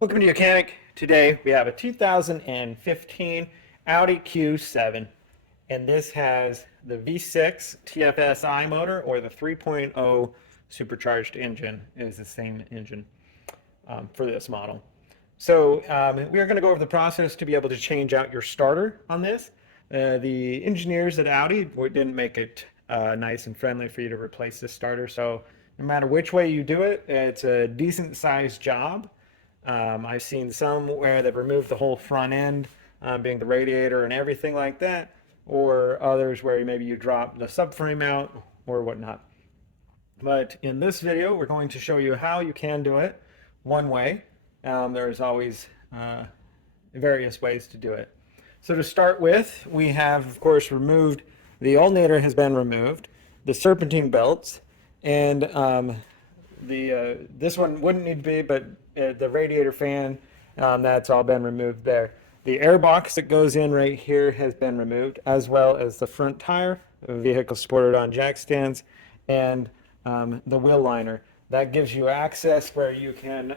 Welcome to Mechanic. Today we have a 2015 Audi Q7, and this has the V6 TFSI motor, or the 3.0 supercharged engine is the same engine for this model. So we are going to go over the process to be able to change out your starter on this. The engineers at Audi didn't make it nice and friendly for you to replace this starter, so no matter which way you do it, it's a decent sized job. I've seen some where they've removed the whole front end, being the radiator and everything like that, or others where maybe you drop the subframe out or whatnot. But in this video, we're going to show you how you can do it one way. There's always various ways to do it. So to start with, we have, of course, removed, the alternator has been removed, the serpentine belts, and this one wouldn't need to be, but the radiator fan, that's all been removed there. The air box that goes in right here has been removed, as well as the front tire, the vehicle supported on jack stands, and the wheel liner. That gives you access where you can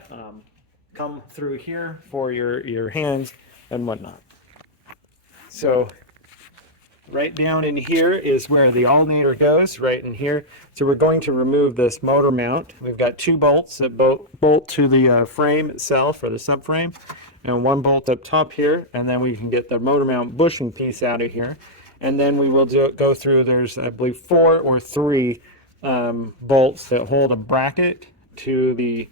come through here for your hands and whatnot. So right down in here is where the alternator goes, right in here. So we're going to remove this motor mount. We've got two bolts that bolt to the frame itself, or the subframe, and one bolt up top here, and then we can get the motor mount bushing piece out of here. And then we will go through, there's, I believe, 4 or 3 bolts that hold a bracket to the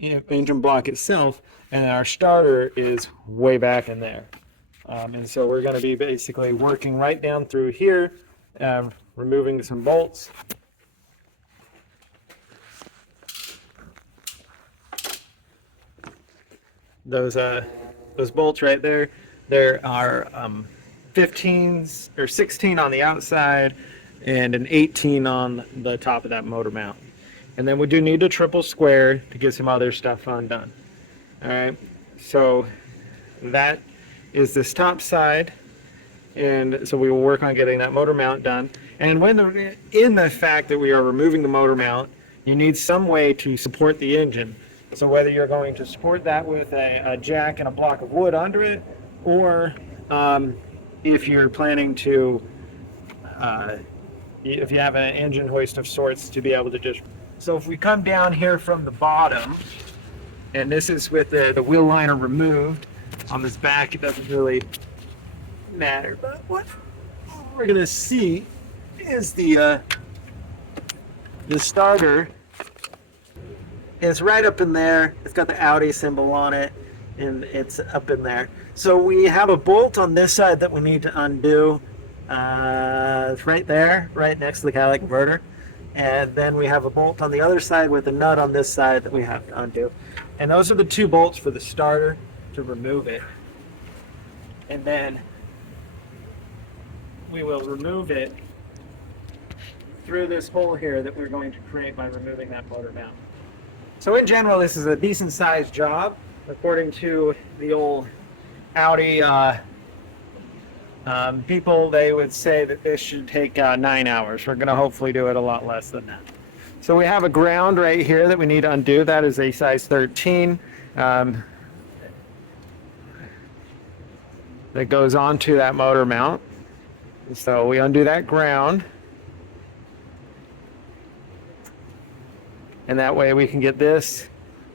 engine block itself, and our starter is way back in there. And so we're going to be basically working right down through here, removing some bolts. Those bolts right there, there are 15s or 16 on the outside and an 18 on the top of that motor mount. And then we do need a triple square to get some other stuff undone. All right, so that is this top side, and so we will work on getting that motor mount done. And in the fact that we are removing the motor mount, you need some way to support the engine. So whether you're going to support that with a jack and a block of wood under it, or if you're planning to, if you have an engine hoist of sorts, to be able to just. So if we come down here from the bottom, and this is with the wheel liner removed, on this back, it doesn't really matter, but what we're gonna see is the starter is right up in there. It's got the Audi symbol on it, and it's up in there. So we have a bolt on this side that we need to undo. It's right there, right next to the catalytic converter. And then we have a bolt on the other side with a nut on this side that we have to undo. And those are the 2 bolts for the starter to remove it. And then we will remove it through this hole here that we're going to create by removing that motor mount. So in general, this is a decent sized job. According to the old Audi people, they would say that this should take 9 hours. We're going to hopefully do it a lot less than that. So we have a ground right here that we need to undo. That is a size 13. That goes onto that motor mount. So we undo that ground, and that way we can get this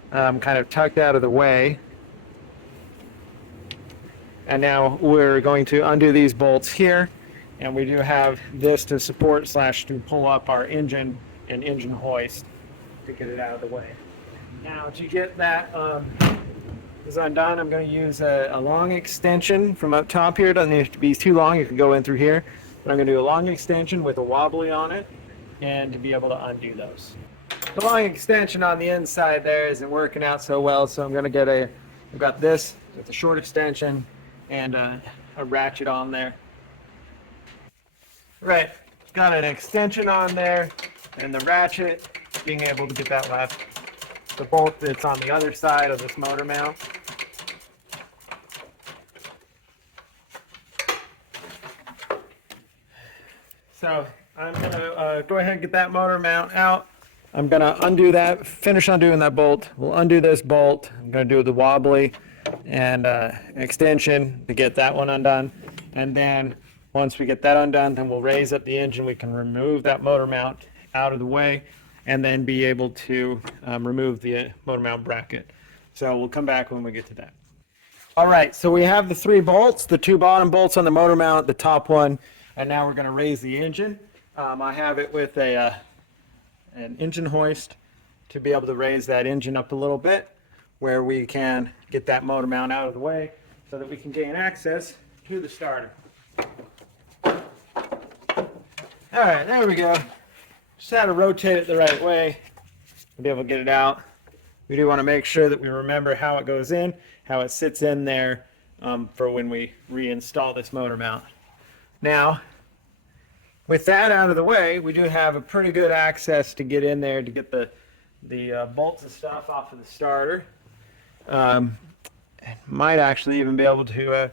kind of tucked out of the way. And now we're going to undo these bolts here, and we do have this to support / to pull up our engine and engine hoist to get it out of the way. Now to get that is undone, I'm going to use a long extension from up top here. It doesn't have to be too long, you can go in through here, but I'm going to do a long extension with a wobbly on it, and to be able to undo those. The long extension on the inside there isn't working out so well, so I'm going to get I've got this with a short extension and a ratchet on there. Right, got an extension on there and the ratchet, being able to get that left. The bolt that's on the other side of this motor mount. So I'm going to go ahead and get that motor mount out, I'm going to undo that, finish undoing that bolt. We'll undo this bolt. I'm going to do the wobbly and extension to get that one undone. And then once we get that undone, then we'll raise up the engine. We can remove that motor mount out of the way and then be able to remove the motor mount bracket. So we'll come back when we get to that. All right, so we have the 3 bolts, the 2 bottom bolts on the motor mount, the top one, and now we're going to raise the engine. I have it with an engine hoist to be able to raise that engine up a little bit where we can get that motor mount out of the way so that we can gain access to the starter. All right, there we go. Just had to rotate it the right way to be able to get it out. We do want to make sure that we remember how it goes in, how it sits in there for when we reinstall this motor mount. Now, with that out of the way, we do have a pretty good access to get in there to get the bolts and stuff off of the starter. Might actually even be able to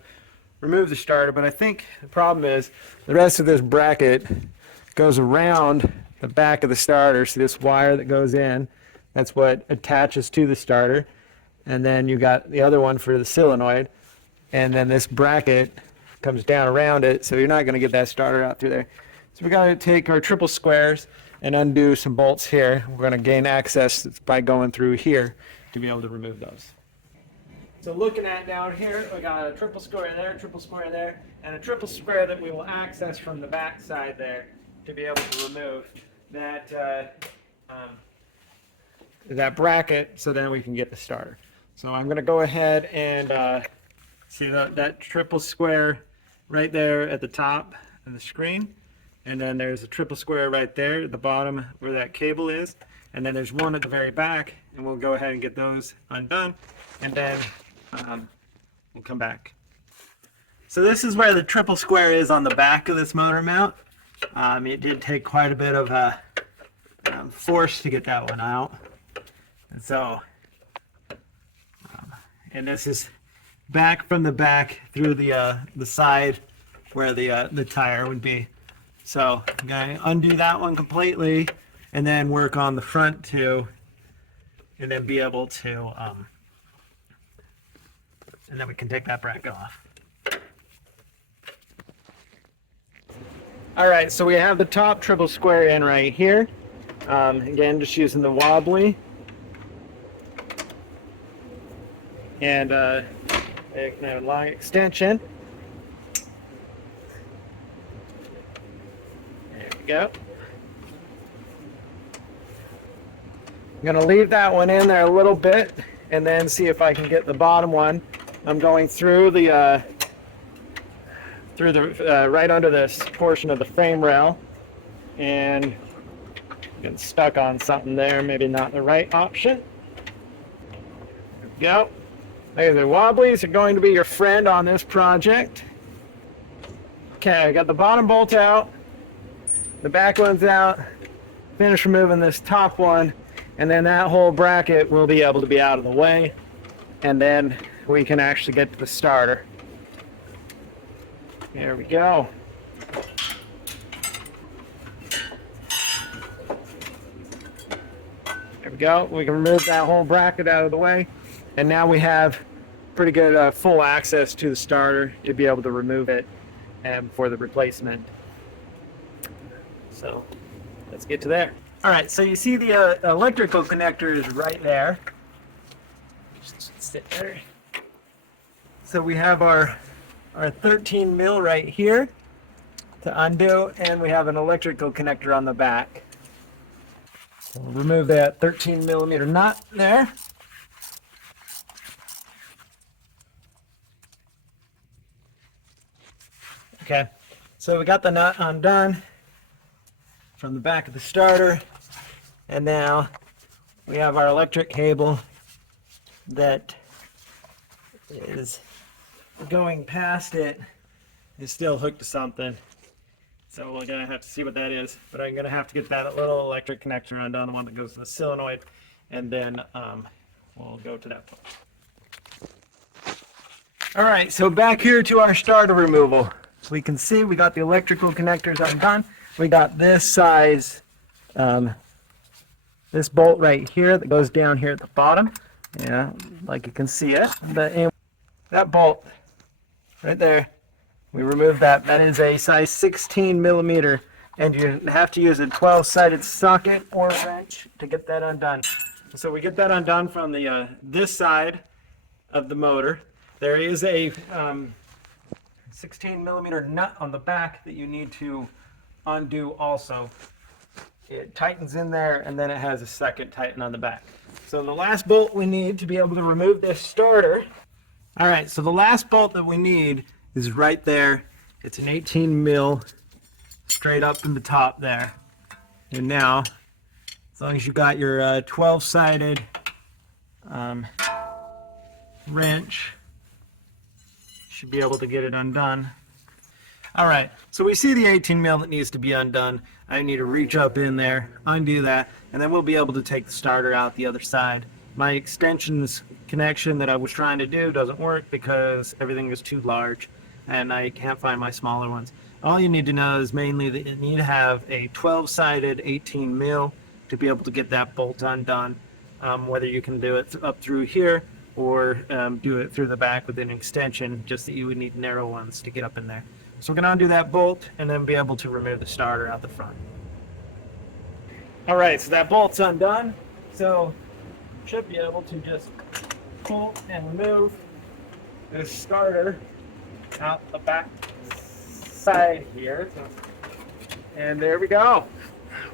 remove the starter, but I think the problem is the rest of this bracket goes around the back of the starter. So this wire that goes in, that's what attaches to the starter. And then you got the other one for the solenoid. And then this bracket comes down around it, so you're not going to get that starter out through there. So we got to take our triple squares and undo some bolts here. We're going to gain access by going through here to be able to remove those. So looking at down here, we got a triple square there, and a triple square that we will access from the back side there to be able to remove that bracket, so then we can get the starter. So I'm going to go ahead and see that triple square right there at the top of the screen, and then there's a triple square right there at the bottom where that cable is, and then there's one at the very back, and we'll go ahead and get those undone, and then we'll come back. So this is where the triple square is on the back of this motor mount. It did take quite a bit of force to get that one out, and so and this is back from the back through the side where the tire would be. So I'm going to undo that one completely and then work on the front too, and then be able to and then we can take that bracket off. All right, so we have the top triple square in right here. Again, just using the wobbly and a line extension. There we go. I'm going to leave that one in there a little bit and then see if I can get the bottom one. I'm going through the right under this portion of the frame rail and getting stuck on something there, maybe not the right option. There we go. The wobblies are going to be your friend on this project. Okay, I got the bottom bolt out, the back one's out, finish removing this top one, and then that whole bracket will be able to be out of the way, and then we can actually get to the starter. There we go. There we go. We can remove that whole bracket out of the way, and now we have pretty good full access to the starter to be able to remove it for the replacement. So let's get to there. All right, so you see the electrical connector is right there. Just sit there. So we have our 13 mil right here to undo, and we have an electrical connector on the back. So we'll remove that 13 millimeter nut there. Okay, so we got the nut undone from the back of the starter, and now we have our electric cable that is going past it. Is still hooked to something, so we're gonna have to see what that is, but I'm gonna have to get that little electric connector undone, the one that goes to the solenoid, and then we'll go to that point. All right, so back here to our starter removal. We can see we got the electrical connectors undone. We got this size this bolt right here that goes down here at the bottom. Yeah, like you can see it. But that bolt right there, we removed that. That is a size 16 millimeter, and you have to use a 12-sided socket or wrench to get that undone. So we get that undone from the this side of the motor. There is a 16 millimeter nut on the back that you need to undo also. It tightens in there, and then it has a second tighten on the back. So the last bolt we need to be able to remove this starter. All right, so the last bolt that we need is right there. It's an 18 mil straight up in the top there. And now, as long as you got your 12-sided wrench, you should be able to get it undone. All right, so we see the 18 mil that needs to be undone. I need to reach up in there, undo that, and then we'll be able to take the starter out the other side. My extensions connection that I was trying to do doesn't work because everything is too large and I can't find my smaller ones. All you need to know is mainly that you need to have a 12-sided 18 mil to be able to get that bolt undone, whether you can do it up through here or do it through the back with an extension, just that you would need narrow ones to get up in there. So we're going to undo that bolt and then be able to remove the starter out the front. All right, so that bolt's undone. So should be able to just pull and remove this starter out the back side here. And there we go.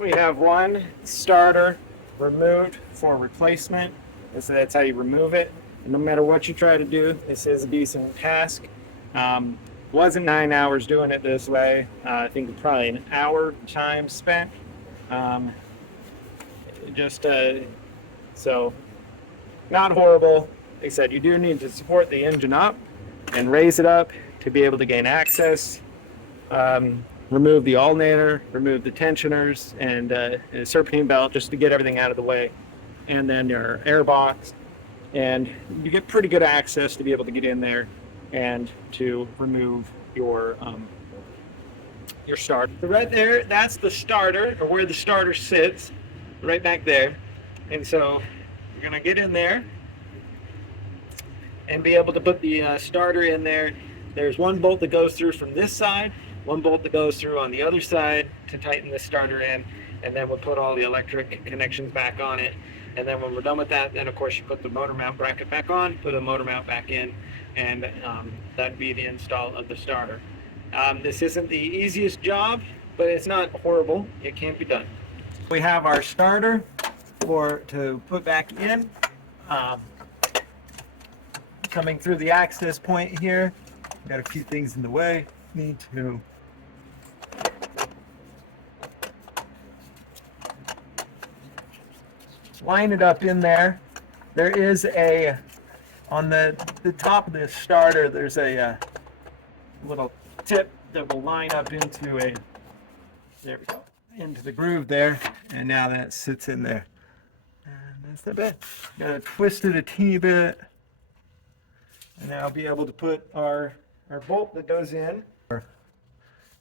We have one starter removed for replacement. So that's how you remove it. And no matter what you try to do, this is a decent task. Wasn't 9 hours doing it this way. I think probably an hour time spent. So not horrible. Like I said, you do need to support the engine up and raise it up to be able to gain access. Remove the alternator, remove the tensioners, and a serpentine belt just to get everything out of the way. And then your air box. And you get pretty good access to be able to get in there and to remove your starter. So right there, that's the starter, or where the starter sits, right back there. And so you're gonna get in there and be able to put the starter in there. There's one bolt that goes through from this side, one bolt that goes through on the other side to tighten the starter in, and then we'll put all the electric connections back on it. And then when we're done with that, then of course you put the motor mount bracket back on, put the motor mount back in, and that'd be the install of the starter. This isn't the easiest job, but it's not horrible. It can be done. We have our starter to put back in. Coming through the access point here, got a few things in the way. Need to line it up in there. There is on the top of this starter, there's a little tip that will line up into there we go, into the groove there, and now that sits in there. And that's the bit. Gotta twist it a teeny bit, and now I'll be able to put our bolt that goes in,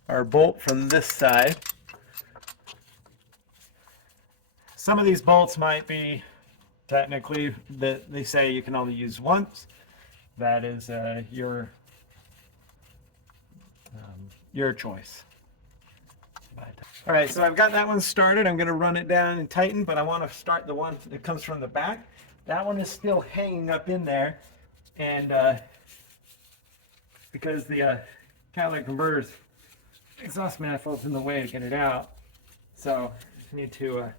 our bolt from this side. Some of these bolts might be technically that they say you can only use once. That is your choice. All right, so I've got that one started. I'm going to run it down and tighten, but I want to start the one that comes from the back. That one is still hanging up in there, and because the catalytic converter's exhaust manifold's in the way to get it out, so I just need to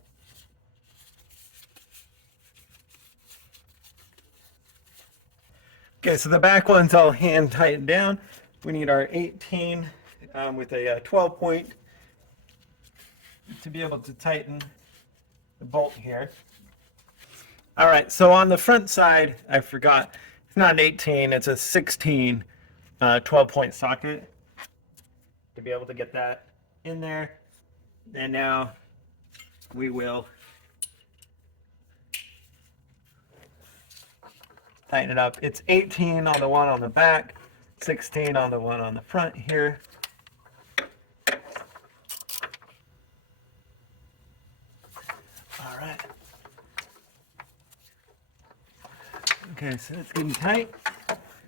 okay, so the back one's all hand tightened down. We need our 18 with a 12 point to be able to tighten the bolt here. All right, so on the front side, I forgot, it's not an 18, it's a 16 12 point socket to be able to get that in there. And now we will tighten it up. It's 18 on the one on the back, 16 on the one on the front here. All right, Okay, so it's getting tight.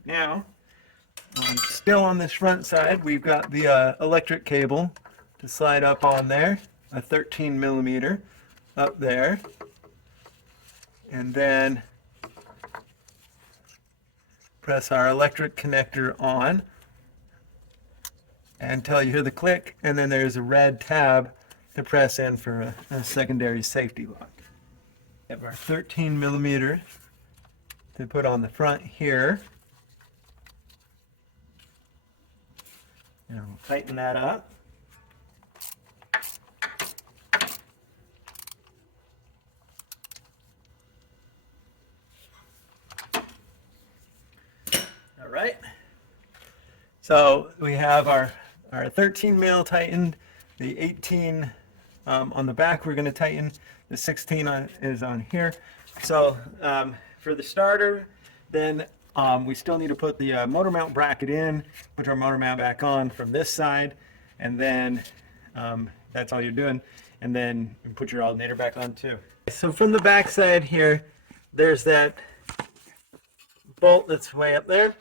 Now, still on this front side, we've got the electric cable to slide up on there, a 13 millimeter up there. And then press our electric connector on until you hear the click, and then there's a red tab to press in for a secondary safety lock. We have our 13 millimeter to put on the front here. And we'll tighten that up. All right. So we have our 13 mil tightened, the 18 on the back we're going to tighten, the 16 is on here. So for the starter, then we still need to put the motor mount bracket in, put our motor mount back on from this side, and then that's all you're doing. And then you put your alternator back on too. So from the back side here, there's that bolt that's way up there.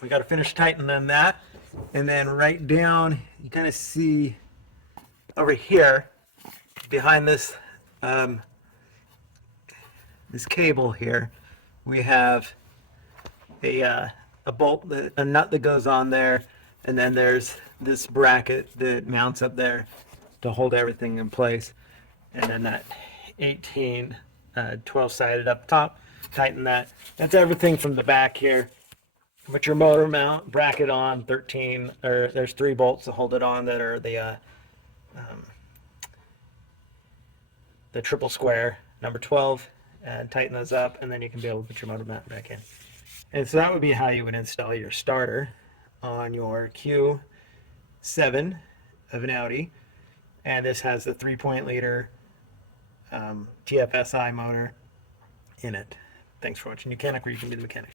We got to finish tightening that. And then right down, you kind of see over here, behind this this cable here, we have a bolt, a nut that goes on there, and then there's this bracket that mounts up there to hold everything in place. And then that 18 12-sided up top, tighten that. That's everything from the back here. Put your motor mount bracket on, 13, or there's 3 bolts to hold it on that are the triple square, number 12, and tighten those up, and then you can be able to put your motor mount back in. And so that would be how you would install your starter on your Q7 of an Audi. And this has the 3.0-liter TFSI motor in it. Thanks for watching. Mechanic, where you can be the mechanic.